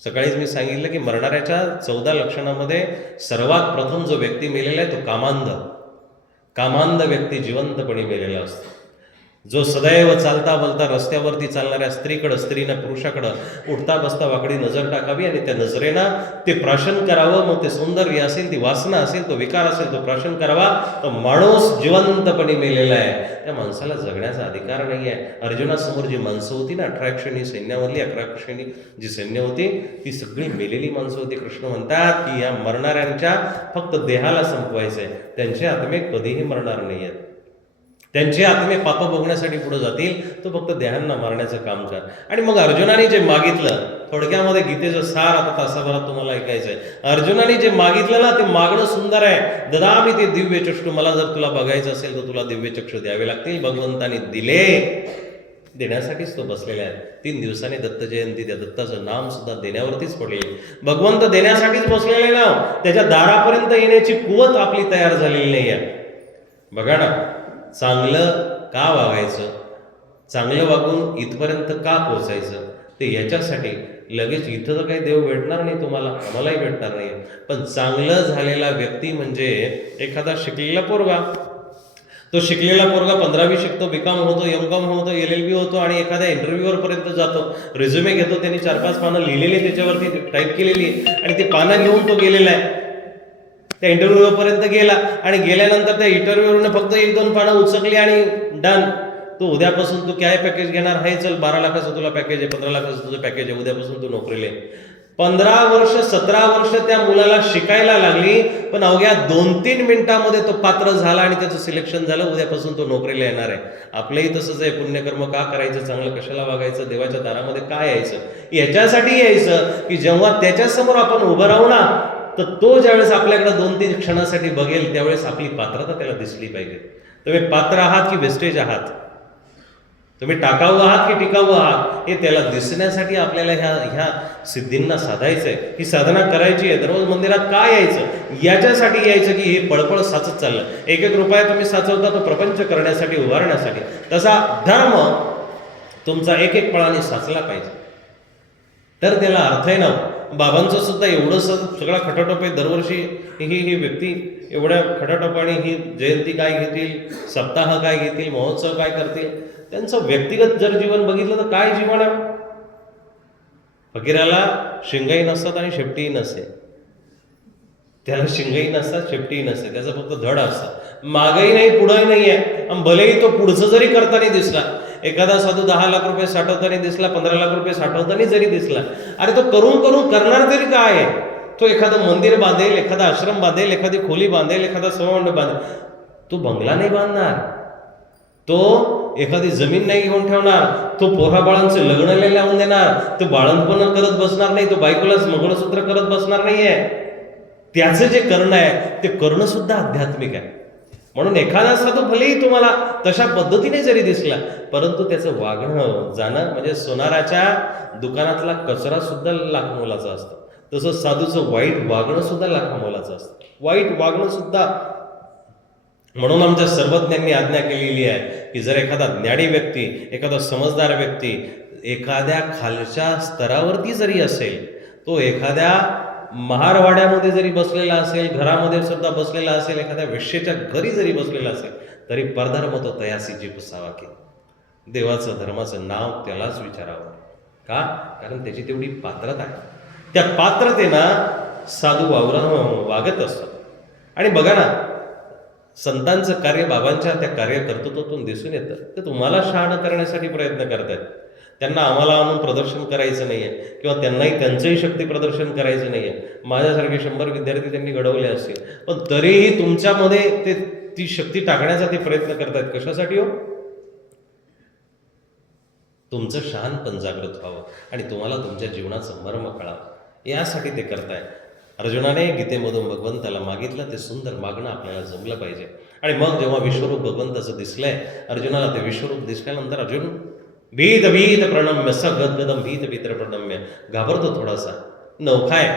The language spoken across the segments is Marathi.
सकाळीच मी सांगितलं की मरणाऱ्याच्या 14 लक्षणामध्ये सर्वात प्रथम जो व्यक्ती मेलेला आहे तो कामांध व्यक्ती जिवंतपणे मेलेला असतो. जो सदैव चालता बोलता रस्त्यावरती चालणाऱ्या स्त्रीनं पुरुषाकडं उठता बसता वाकडी नजर टाकावी आणि त्या नजरेनं ते प्राशन करावं. मग ते सौंदर्य असेल, ती वासना असेल, तो विकार असेल, तो प्राशन करावा. तो माणूस जिवंतपणे मेलेला आहे. त्या माणसाला जगण्याचा अधिकार नाही आहे. अर्जुनासमोर जी माणसं होती ना, 18 क्षणी सैन्यामधली 11 क्षणी जी सैन्य होती ती सगळी मेलेली माणसं होती. कृष्ण म्हणतात की या मरणाऱ्यांच्या फक्त देहाला संपवायचं आहे, त्यांचे आत्मे कधीही मरणार नाही आहेत. त्यांचे आत्मे पाप भोगण्यासाठी पुढे जातील, तो फक्त देहांना मारण्याचं काम कर. आणि मग अर्जुनाने जे मागितलं, थोडक्यामध्ये गीतेचं सार आता तासाभरात तुम्हाला ऐकायचं आहे. अर्जुनाने जे मागितलं ना, ते मागणं सुंदर आहे. ददामी ते दिव्य चक्षु, मला जर तुला बघायचं असेल तर तुला दिव्य चक्षु द्यावे लागतील. भगवंताने दिले, देण्यासाठीच तो बसलेला आहे. 3 दिवसांनी दत्त जयंती, त्या दत्ताचं नाम सुद्धा देण्यावरतीच पडले. भगवंत देण्यासाठीच बसलेले नाव, त्याच्या दारापर्यंत येण्याची कुवत आपली तयार झालेली नाही आहे. बघा ना, चांगलं का वागायचं, चांगलं वागून इथपर्यंत का पोचायचं, ते याच्यासाठी लगेच इथं तर काही देव भेटणार नाही तुम्हाला, आम्हालाही भेटणार नाही. पण चांगलं झालेला व्यक्ती म्हणजे एखादा शिकलेला पोरगा. तो शिकलेला पोरगा 15वी शिकतो, BCom होतो, MCom होतो, LLB होतो आणि एखाद्या इंटरव्ह्यूवर पर्यंत जातो. रिझ्युमे घेतो, त्यांनी 4-5 पानं लिहिलेली, त्याच्यावरती टाईप केलेली आणि ती पानं घेऊन तो गेलेला आहे. त्या इंटरव्ह्यूपर्यंत गेला आणि गेल्यानंतर त्या इंटरव्ह्यूवरून फक्त 1-2 पानं उचकली आणि डन. तो उद्यापासून तू काय पॅकेज घेणार आहे, चल 12 लाखाचं तुला पॅकेज आहे, 15 लाखाचं तुझं पॅकेज आहे, उद्यापासून तू नोकरीला आहे. 15 वर्ष 17 वर्ष त्या मुलाला शिकायला लागली, पण अवघ्या 2-3 मिनिटामध्ये तो पात्र झाला आणि त्याचं सिलेक्शन झालं. उद्यापासून तो नोकरीला येणार आहे. आपलंही तसंच आहे. पुण्यकर्म का करायचं, चांगलं कशाला वागायचं, देवाच्या दारामध्ये का यायचं, याच्यासाठी यायचं की जेव्हा त्याच्यासमोर आपण उभं राहू ना, तर तो ज्यावेळेस आपल्याकडे 2-3 क्षणासाठी बघेल, त्यावेळेस आपली पात्रता त्याला दिसली पाहिजे. तुम्ही पात्र आहात की वेस्टेज आहात, तुम्ही टाकाऊ आहात की टिकाऊ आहात, हे त्याला दिसण्यासाठी आपल्याला ह्या सिद्धींना साधायचं आहे. ही साधना करायची आहे. दररोज मंदिरात का यायचं, याच्यासाठी यायचं की हे पळपळ साचत चाललं. 1-1 रुपया तुम्ही साचवता तो प्रपंच करण्यासाठी, उभारण्यासाठी. तसा धर्म तुमचा 1-1 पळाने साचला पाहिजे, तर त्याला अर्थ आहे ना. बाबांचं सुद्धा एवढं सगळा खटाटोप आहे. दरवर्षी ही व्यक्ती एवढ्या खटाटोपाने ही जयंती काय घेतील, सप्ताह काय घेतील, महोत्सव काय करतील, त्यांचं व्यक्तिगत जर जीवन बघितलं तर काय जीवन आहे. फकीराला शिंगही नसतात आणि शेपटीही नसते. त्याला शिंगही नसतात, शेपटीही नसते, त्याचं फक्त धड असतं. मागही नाही, पुढंही नाही आहे. आणि भलेही तो पुढचं जरी करताना दिसला, एखादा साधू 10 लाख रुपये साठवताना दिसला, 15 लाख रुपये साठवताना जरी दिसला, अरे तो करून करणार तरी काय आहे. तो एखादं मंदिर बांधेल, एखादा आश्रम बांधेल, एखादी खोली बांधेल, एखादा सभामंडप बांधेल. तो बंगला नाही बांधणार, तो एखादी जमीन नाही घेऊन ठेवणार, तो पोराबाळांचं लग्न लावून देणार, तो बाळंतपण करत बसणार नाही, तो बायकोलाच मंगळसूत्र करत बसणार नाहीये. त्याचं जे करणं आहे ते करणं सुद्धा आध्यात्मिक आहे. म्हणून एखादा साधू भलेही तुम्हाला तशा पद्धतीने जरी दिसला, परंतु त्याचं वागणं जाणं म्हणजे सोनाराच्या दुकानातला कचरा सुद्धा लाख मोलाचा असतो. तसं साधूचं वाईट वागणं सुद्धा लाखा मोलाचं असतं. वाईट वागणं सुद्धा. म्हणून आमच्या सर्वज्ञांनी आज्ञा केलेली आहे की जर एखादा ज्ञानी व्यक्ती, एखादा समजदार व्यक्ती एखाद्या खालच्या स्तरावरती जरी असेल, तो एखाद्या महारवाड्यामध्ये जरी बसलेला असेल, घरामध्ये सुद्धा बसलेला असेल, एखाद्या वेश्येच्या घरी जरी बसलेला असेल, तरी परधर्म तो तयासी जीपुसावा की. देवाचं धर्माचं नाव त्यालाच विचारावं. का? कारण त्याची तेवढी पात्रता आहे. त्या पात्रतेनं साधू वागत असतात. आणि बघा ना, संतांचं कार्य बाबांच्या त्या कार्यकर्तृत्वातून दिसून येतं. ते तुम्हाला शहाणं करण्यासाठी प्रयत्न करतायत. त्यांना आम्हाला आणून प्रदर्शन करायचं नाही आहे किंवा त्यांनाही त्यांचंही शक्ती प्रदर्शन करायचं नाही आहे. माझ्यासारखे 100 विद्यार्थी त्यांनी घडवले असतील, पण तरीही तुमच्यामध्ये ती शक्ती टाकण्याचा ते प्रयत्न करतायत. कशासाठी हो? तुमचं शहाणपण जागृत व्हावं आणि तुम्हाला तुमच्या जीवनाचं मर्म कळावं, यासाठी ते करताय. अर्जुनाने गीतेमधून भगवंताला मागितलं, ते सुंदर मागणं आपल्याला जमलं पाहिजे. आणि मग जेव्हा विश्वरूप भगवंताचं दिसलंय अर्जुनाला, ते विश्वरूप दिसल्यानंतर अर्जुन भीत प्रणम्य, सगदगदम भीत प्रणम्य, घाबरतो थोडासा. नवखाय,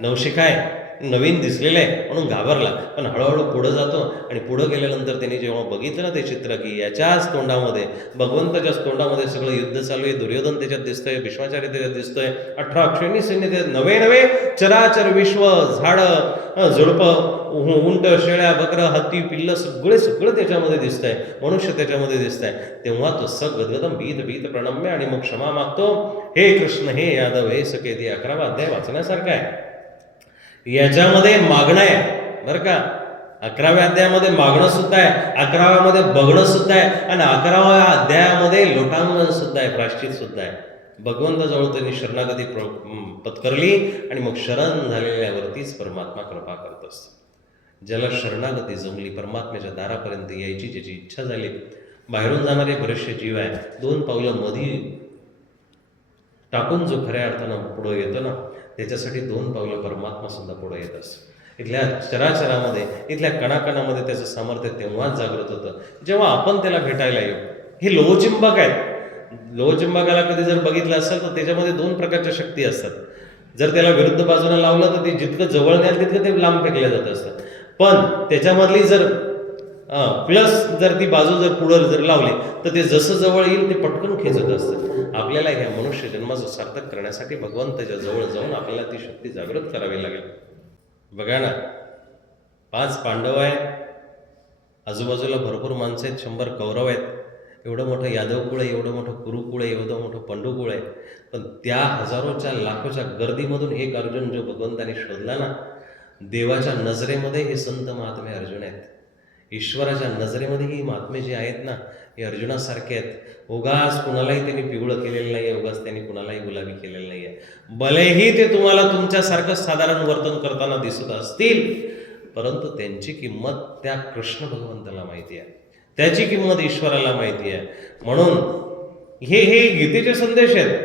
नवशिकाय, नवीन दिसलेलं आहे म्हणून घाबरला, पण हळूहळू पुढं जातो आणि पुढं गेल्यानंतर त्यांनी जेव्हा बघितलं ना ते चित्र, की याच्याच तोंडामध्ये, भगवंताच्याच तोंडामध्ये सगळं युद्ध चालू आहे, दुर्योधन त्याच्यात दिसतोय, भीष्माचार्य त्याच्यात दिसतोय, 18 अक्षयणी सैन्य, ते नवे नवे चराचर विश्व, झाडं, झुडपं, उंट, शेळ्या, बकरं, हत्ती, पिल्लं, सगळं त्याच्यामध्ये दिसतंय, मनुष्य त्याच्यामध्ये दिसतंय. तेव्हा तो गदगदम भीत भीत प्रणम्य आणि मग क्षमा मागतो. हे कृष्ण, हे यादव, हे सकेती. 11वा अध्याय वाचण्यासारखा आहे. याच्यामध्ये मागणं आहे बरं का. 11व्या अध्यायामध्ये मागणं सुद्धा आहे, 11व्यामध्ये बघणं सुद्धा आहे, आणि 11व्या अध्यायामध्ये लोटांगण सुद्धा आहे, प्रायश्चित सुद्धा आहे. भगवंताजवळ त्यांनी शरणागती पत्करली आणि मग शरण झालेल्यावरतीच परमात्मा कृपा करत असतो. ज्याला शरणागती जमली, परमात्म्याच्या दारापर्यंत यायची ज्याची इच्छा झाली. बाहेरून जाणारे बरेचसे जीव आहे, 2 पावलं मधी टाकून जो खऱ्या अर्थानं पुढं येतो ना, त्याच्यासाठी 2 पावलं परमात्मा सुद्धा पुढं येत असतो. इथल्या चराचरामध्ये, इथल्या कणाकणामध्ये त्याचं सामर्थ्य तेव्हाच जागृत होतं जेव्हा आपण त्याला भेटायला येऊ. हे लोहचिंबक आहेत. लोहचिंबकाला कधी जर बघितलं असेल तर त्याच्यामध्ये 2 प्रकारच्या शक्ती असतात. जर त्याला विरुद्ध बाजूला लावलं तर ते जितकं जवळ न्याल तितकं ते लांब फेकल्या जात असतं. पण त्याच्यामधली जर प्लस जर ती बाजू जर पुढं जर लावली तर ते जसं जवळ येईल ते पटकन खेचत असतं. आपल्याला ह्या मनुष्य जन्माचं सार्थक करण्यासाठी भगवंताच्या जवळ जाऊन आपल्याला ती शक्ती जागृत करावी लागेल. बघा ना, 5 पांडव आहेत, आजूबाजूला भरपूर माणसं आहेत, 100 कौरव आहेत, एवढं मोठं यादव कुळ आहे, एवढं मोठं कुरुकुळ आहे, एवढं मोठं पंडुकुळ आहे. पण त्या हजारोच्या लाखोच्या गर्दीमधून एक अर्जुन जो भगवंताने शोधला ना, देवाच्या नजरेमध्ये हे संत महात्मे अर्जुन आहेत. ईश्वराच्या नजरेमध्ये ही महात्मे जी आहेत ना, हे अर्जुनासारखे आहेत. उगाच कुणालाही त्यांनी पिवळं केलेलं नाही आहे, उगाच त्यांनी कुणालाही गुलाबी केलेलं नाही आहे. भलेही ते तुम्हाला तुमच्यासारखं साधारण वर्तन करताना दिसत असतील, परंतु त्यांची किंमत त्या कृष्ण भगवंताला माहिती आहे, त्याची किंमत ईश्वराला माहिती आहे. म्हणून हे गीतेचे संदेश आहेत,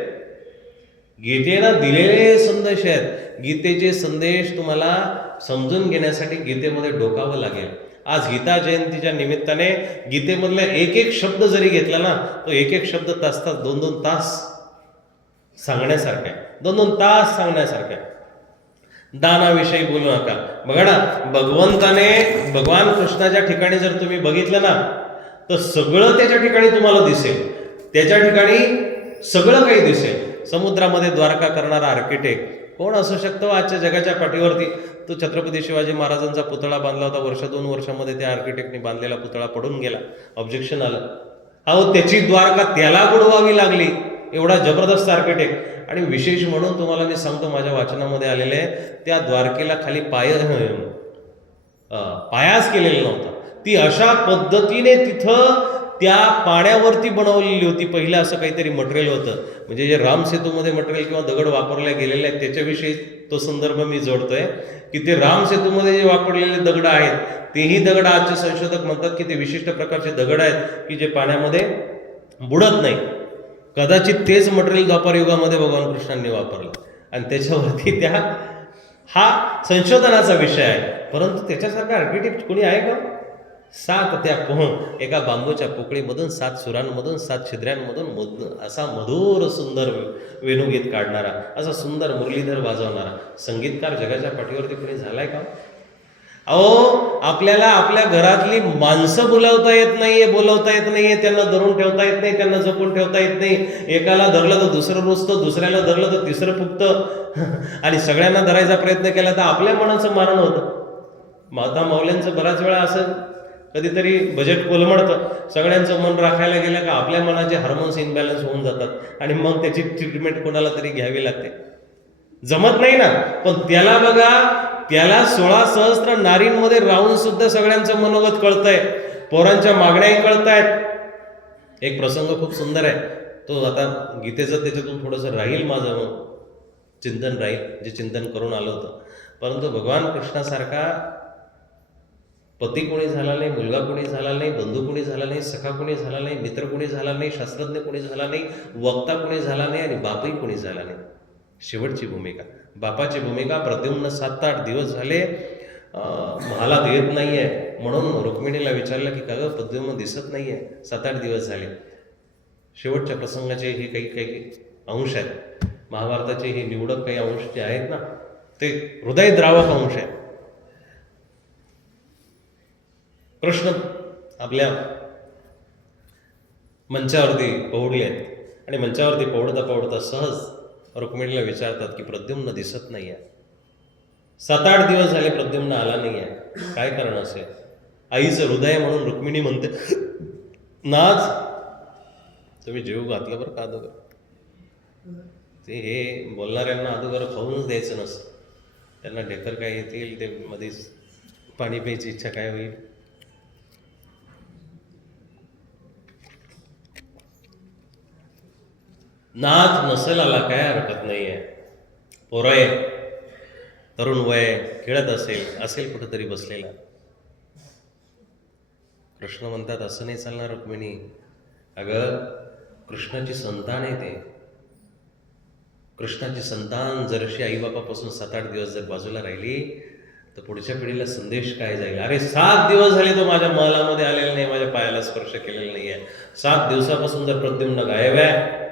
गीतेनं दिलेले संदेश आहेत. गीतेचे संदेश तुम्हाला समजून घेण्यासाठी गीतेमध्ये डोकावं लागेल. आज गीता जयंतीच्या निमित्ताने गीतेमधला एक एक शब्द जरी घेतला ना, तो एक एक शब्द तास 2-2 तास सांगण्यासारखा आहे, 2-2 तास सांगण्यासारखा आहे. दानाविषयी बोलू नका. बघा ना, भगवान कृष्णाच्या ठिकाणी जर तुम्ही बघितलं ना, तर सगळं त्याच्या ठिकाणी तुम्हाला दिसेल, त्याच्या ठिकाणी सगळं काही दिसेल. समुद्रामध्ये द्वारका करणारा आर्किटेक्ट कोण असू शकतो आजच्या जगाच्या पाठीवरती? तो छत्रपती शिवाजी महाराजांचा पुतळा बांधला होता, 1-2 वर्षामध्ये त्या आर्किटेक्टने बांधलेला पुतळा पडून गेला, ऑब्जेक्शन आलं. अहो, त्याची द्वारका त्याला बुडवावी लागली, एवढा जबरदस्त आर्किटेक्ट. आणि विशेष म्हणून तुम्हाला मी सांगतो, माझ्या वाचनामध्ये आलेले आहे, त्या द्वारकेला खाली पायाच केलेला नव्हता. ती अशा पद्धतीने तिथं त्या पाण्यावरती बनवलेली होती. पहिलं असं काहीतरी मटेरियल होतं, म्हणजे जे रामसेतूमध्ये मटेरियल किंवा दगड वापरले गेलेले आहेत त्याच्याविषयी तो संदर्भ मी जोडतोय, की ते रामसेतूमध्ये जे वापरलेले दगड आहेत, तेही दगड आजचे संशोधक म्हणतात की ते विशिष्ट प्रकारचे दगड आहेत की जे पाण्यामध्ये बुडत नाही. कदाचित तेच मटेरियल द्वापार युगामध्ये भगवान कृष्णांनी वापरलं, आणि त्याच्यावरती हा संशोधनाचा विषय आहे. परंतु त्याच्यासारखा आर्किटेक्ट कोणी आहे का? 7 त्या एका बांबूच्या पोकळीमधून, 7 सुरांमधून, 7 छिद्र्यांमधून असा मधुर सुंदर वेणुगीत काढणारा, असा सुंदर मुरलीधर वाजवणारा संगीतकार जगाच्या पाठीवरती कोणी झालाय का? अहो, आपल्याला आपल्या घरातली माणसं बोलवता येत नाहीये, त्यांना धरून ठेवता येत नाही, त्यांना जपून ठेवता येत नाही. एकाला धरलं तर दुसरं रुजतं, दुसऱ्याला धरलं तर तिसरं फुगतं, आणि सगळ्यांना धरायचा प्रयत्न केला तर आपल्या मनाचं मारण होतं. माता माऊल्यांचं बऱ्याच वेळा असं कधीतरी बजेट कोलमडतं, सगळ्यांचं मन राखायला गेलं का आपल्या मनाचे हार्मोन्स इनबॅलन्स होऊन जातात आणि मग त्याची ट्रीटमेंट कोणाला तरी घ्यावी लागते. जमत नाही ना. पण त्याला बघा, त्याला 16 सहस्त्र नारींमध्ये राहून सुद्धा सगळ्यांचं मनोगत कळतंय, पोरांच्या मागण्याही कळतायत. एक प्रसंग खूप सुंदर आहे, तो आता गीतेचं त्याच्यातून थोडंसं राहील, माझं चिंतन राहील, जे चिंतन करून आलं होतं. परंतु भगवान कृष्णासारखा पती कोणी झाला नाही, मुलगा कोणी झाला नाही, बंधू कोणी झाला नाही, सखा कोणी झाला नाही, मित्र कोणी झाला नाही, शास्त्रज्ञ कोणी झाला नाही, वक्ता कोणी झाला नाही, आणि बापही कोणी झाला नाही. शेवटची भूमिका, बापाची भूमिका. प्रद्युम्न 7-8 दिवस झाले महालात येत नाहीये, म्हणून रुक्मिणीला विचारलं की का गं प्रद्युम्न दिसत नाहीये, 7-8 दिवस झाले. शेवटच्या प्रसंगाचे हे काही अंश आहेत, महाभारताचे हे निवडक काही अंश जे आहेत ना, ते हृदयद्रावक अंश आहे. कृष्ण आपल्या मंचावरती पौडले आहेत आणि मंचावरती पौडता पौडता सहज रुक्मिणीला विचारतात की प्रद्युम्न दिसत नाही आहे. 7-8 दिवस झाले प्रद्युम्न आला नाही आहे, काय कारण असेल? आईचं हृदय म्हणून रुक्मिणी म्हणते, नाच तुम्ही जीव घातलं बरं का अगोदर. ते हे बोलणाऱ्यांना अगोदर खाऊनच द्यायचं नसतं. त्यांना ढेकर काय येतील, ते मध्येच पाणी प्यायची इच्छा काय होईल. नाच नसेल आला काय हरकत नाही आहे. पोरं आहे, तरुण वय, खेळत असेल कुठंतरी बसलेला. कृष्ण म्हणतात असं नाही चालणार रुक्मिणी. अगं कृष्णाची संतान आहे ते. कृष्णाची संतान जर अशी आईबापापासून 7-8 दिवस जर बाजूला राहिली तर पुढच्या पिढीला संदेश काय जाईल? अरे 7 दिवस झाले तो माझ्या महलामध्ये आलेला नाही, माझ्या पायाला स्पर्श केलेला नाही आहे. 7 दिवसापासून जर प्रद्युम्न गायब आहे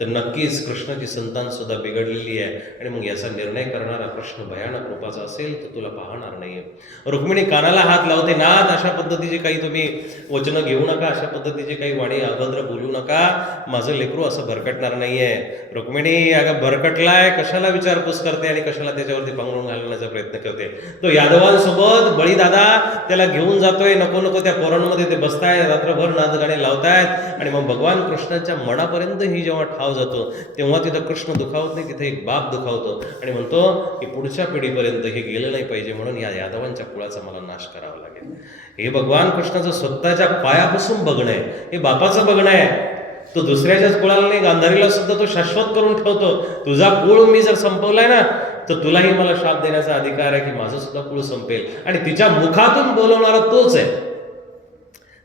तर नक्कीच कृष्णाची संतान सुद्धा बिघडलेली आहे. आणि मग याचा निर्णय करणारा कृष्ण भयानक रूपाचा असेल तर तुला पाहणार नाही. रुक्मिणी कानाला हात लावते, नाथ अशा पद्धतीचे काही तुम्ही वचनं घेऊ नका, अशा पद्धतीचे काही वाणी अभद्र बोलू नका, माझं लेकरू असं भरकटणार नाहीये. रुक्मिणी अगं भरकटलाय, कशाला विचारपूस करते आणि कशाला त्याच्यावरती पांघरून घालण्याचा प्रयत्न करते. तो यादवांसोबत बळीदादा त्याला घेऊन जातोय, नको नको त्या पोरांमध्ये ते बसतायत, रात्रभर नाचगाणे लावतायत. आणि मग भगवान कृष्णाच्या मनापर्यंत ही जेव्हा ठाव जातो तेव्हा तिथं कृष्ण दुखावत नाही, तिथे एक बाप दुखावतो आणि म्हणतो की पुढच्या पिढीपर्यंत हे गेलं नाही पाहिजे, म्हणून या यादवांच्या कुळाचा मला नाश करावा लागेल. हे भगवान कृष्णाचं स्वतःच्या पायापासून बघणं आहे, हे बापाचं बघणं आहे. तो दुसऱ्याच्याच कुळाला नाही, गांधारीला सुद्धा तो शाश्वत करून ठेवतो. तुझा कुळ मी जर संपवलाय ना तर तुलाही मला शाप देण्याचा अधिकार आहे की माझं सुद्धा कुळ संपेल. आणि तिच्या मुखातून बोलवणारा तोच आहे,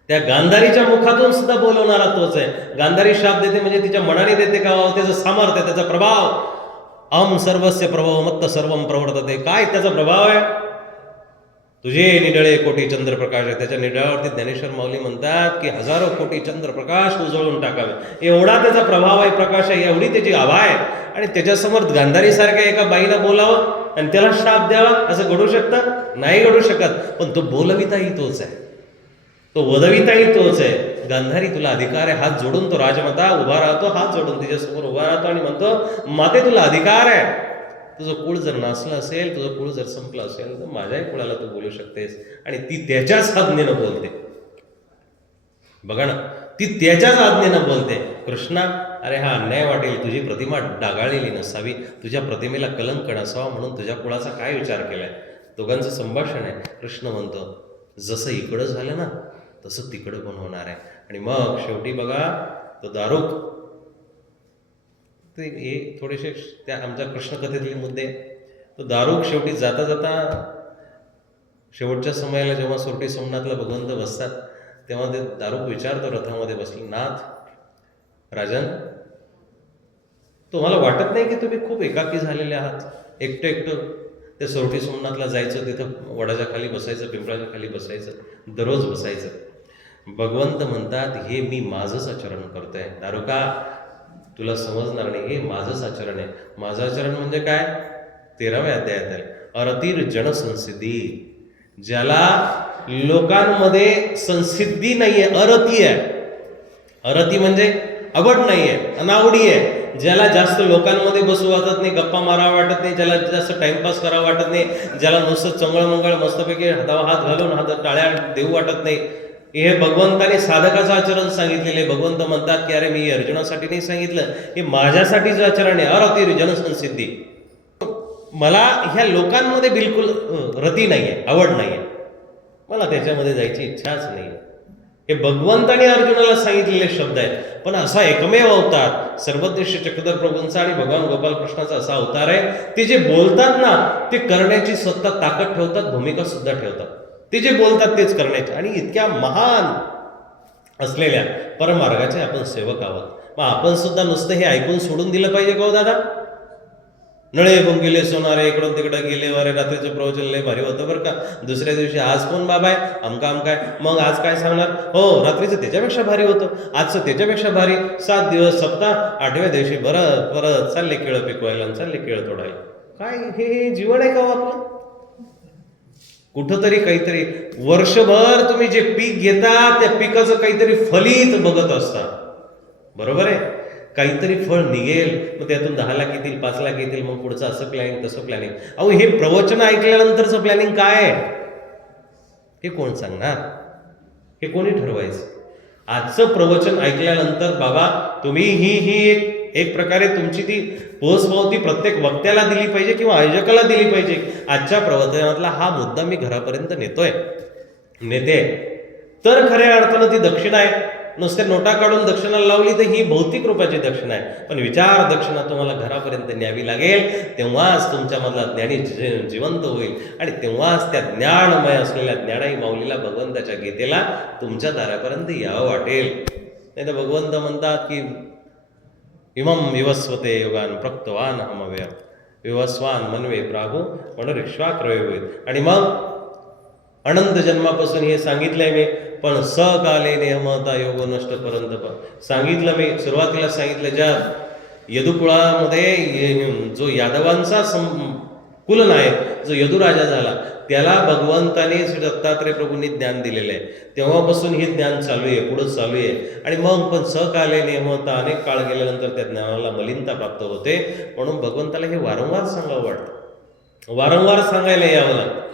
त्या गांधारीच्या मुखातून सुद्धा बोलवणारा तोच आहे. गांधारी शाप देते म्हणजे तिच्या मनाने देते का? त्याचं सामर्थ्य, त्याचा प्रभाव. अम सर्वस्य प्रभाव मत्त सर्वम प्रवर्तते. काय त्याचा प्रभाव आहे? तुझे निडळे कोटी चंद्रप्रकाश आहे. त्याच्या निडळावरती ज्ञानेश्वर माऊली म्हणतात की 1000 कोटी चंद्रप्रकाश उजळून टाकावे, एवढा त्याचा प्रभाव आहे, प्रकाश आहे, एवढी त्याची आभा आहे. आणि त्याच्यासमोर गांधारीसारख्या एका बाईला बोलावं आणि त्याला शाप द्यावा असं घडू शकतं? नाही घडू शकत. पण तो बोलविताही तोच आहे, तो वदविताही तोच आहे. गांधारी तुला अधिकार आहे. हात जोडून तो राजमाता उभा राहतो, हात जोडून तिच्यासमोर उभा राहतो आणि म्हणतो माते तुला अधिकार आहे. तुझं कुळ जर नासलं असेल, तुझं कुळ जर संपलं असेल तर माझ्याही कुळाला तू बोलू शकतेस. आणि ती त्याच्याच आज्ञेनं बोलते. बघा ना, ती त्याच्याच आज्ञेनं बोलते. कृष्णा, अरे हा अन्याय वाटेल, तुझी प्रतिमा डागाळलेली नसावी, तुझ्या प्रतिमेला कलंक नसावा म्हणून तुझ्या कुळाचा काय विचार केलाय? दोघांचं संभाषण आहे. कृष्ण म्हणतो जसं इकडं झालं ना तसं तिकडं पण होणार आहे. आणि मग शेवटी बघा तो दारुक, ते हे थोडेसे त्या आमच्या कृष्णकथेतले मुद्दे. तो दारुक शेवटी जाता जाता शेवटच्या समयाला जेव्हा सोरटी सोमनाथला भगवंत बसतात तेव्हा ते दारुक विचारतो रथामध्ये बसले, नाथ राजन, तुम्हाला वाटत नाही की तुम्ही खूप एकाकी झालेले आहात? एकटं एकटं ते सोरटी सोमनाथला जायचं, तिथं वडाच्या खाली बसायचं, पिंपळाच्या खाली बसायचं, दररोज बसायचं. भगवंत म्हणतात हे मी माझंच आचरण करतोय दारुका, तुला समजणार नाही, हे माझंच आचरण आहे. माझं आचरण म्हणजे काय? 13व्या अध्यायात आहे, अरतीर जनसंसिद्धी. ज्याला लोकांमध्ये संसिद्धी नाहीये, अरती आहे. अरती म्हणजे आवड नाहीये, अनावडी आहे. ज्याला जास्त लोकांमध्ये बसू वाटत नाही, गप्पा मारावा वाटत नाही, ज्याला जास्त टाइमपास करावा वाटत नाही, ज्याला नुसतं चंगळमंगळ मस्तपैकी हातावर हात घालून हात टाळ्या देऊ वाटत नाही, हे भगवंताने साधकाचं आचरण सांगितलेले. भगवंत म्हणतात की अरे मी अर्जुनासाठी नाही सांगितलं, हे माझ्यासाठीचं आचरण आहे, अरती जनसंसिद्धी. मला ह्या लोकांमध्ये बिलकुल रती नाहीये, आवड नाहीये, मला त्याच्यामध्ये जायची इच्छाच नाही. हे भगवंताने अर्जुनाला सांगितलेले शब्द आहेत. पण असा एकमेव अवतार सर्वज्ञ चक्रधर प्रभूंचा आणि भगवान गोपाल कृष्णाचा असा अवतार आहे, ते जे बोलतात ना ते करण्याची स्वतः ताकद ठेवतात, भूमिका सुद्धा ठेवतात. ते जे बोलतात तेच करण्याचे. आणि इतक्या महान असलेल्या परमार्गाचे आपण सेवक आहोत. मग आपण सुद्धा नुसतं हे ऐकून सोडून दिलं पाहिजे का हो दादा? नळे गेले सोनारे, इकडून तिकडे गेले, अरे रात्रीचं प्रवचन लय भारी होतं बरं का, दुसऱ्या दिवशी आज कोण बाबा आहे, अमका अमकाय, मग आज काय सांगणार, हो रात्रीचं त्याच्यापेक्षा भारी होतं, आजचं त्याच्यापेक्षा भारी, 7 दिवस सप्ताह, 8व्या दिवशी परत चालले केळं पिकवायला, चालले केळं तोडायला. काय हे जीवन आहे का हो आपलं? कुठंतरी काहीतरी वर्षभर तुम्ही जे पीक घेता त्या पिकाचं काहीतरी फलित बघत असता, बरोबर आहे? काहीतरी फळ निघेल, मग त्यातून 10 लाख येतील, 5 लाख येतील, मग पुढचं असं प्लॅनिंग तसं प्लॅनिंग. अहो, हे प्रवचन ऐकल्यानंतरचं प्लॅनिंग काय आहे हे कोण सांगणार? हे कोणी ठरवायचं? आजचं प्रवचन ऐकल्यानंतर बाबा तुम्ही ही एक प्रकारे तुमची ती पोचपावती प्रत्येक वक्त्याला दिली पाहिजे किंवा आयोजकाला दिली पाहिजे. आजच्या प्रवचनातला हा मुद्दा मी घरापर्यंत नेते तर खऱ्या अर्थानं ती दक्षिणा आहे. नुसत्या नोटा काढून दक्षिणा लावली तर ही भौतिक रूपाची दक्षिणा आहे, पण विचार दक्षिणा तुम्हाला घरापर्यंत न्यावी लागेल. तेव्हाच तुमच्यामधला ज्ञानी जिवंत होईल आणि तेव्हाच त्या ज्ञानमय असलेल्या ज्ञानाई माऊलीला, भगवंताच्या गीतेला तुमच्या दारापर्यंत यावं वाटेल. नाही तर भगवंत म्हणतात की इमं विवस्वते योगान प्रक्तवान हमव्य विवस्वान मनवे प्राहू मनरिक्ष्वाक्रय होईल. आणि मग अनंत जन्मापासून हे सांगितलंय मी, पण सकाले नियमता योगो नष्ट परंतप सांगितलं मी. सुरुवातीला सांगितलं ज्या यदुकुळामध्ये जो यादवांचा कुलनायक जो यदुराजा झाला त्याला भगवंताने श्री दत्तात्रय प्रभूंनी ज्ञान दिलेलं आहे. तेव्हापासून हे ज्ञान चालू आहे, पुढं चालू आहे. आणि मग पण सकाले नियमता अनेक काळ गेल्यानंतर त्या ज्ञानाला मलिनता प्राप्त होते. म्हणून भगवंताला हे वारंवार सांगावं वाटतं, वारंवार सांगायला यावं लागतं.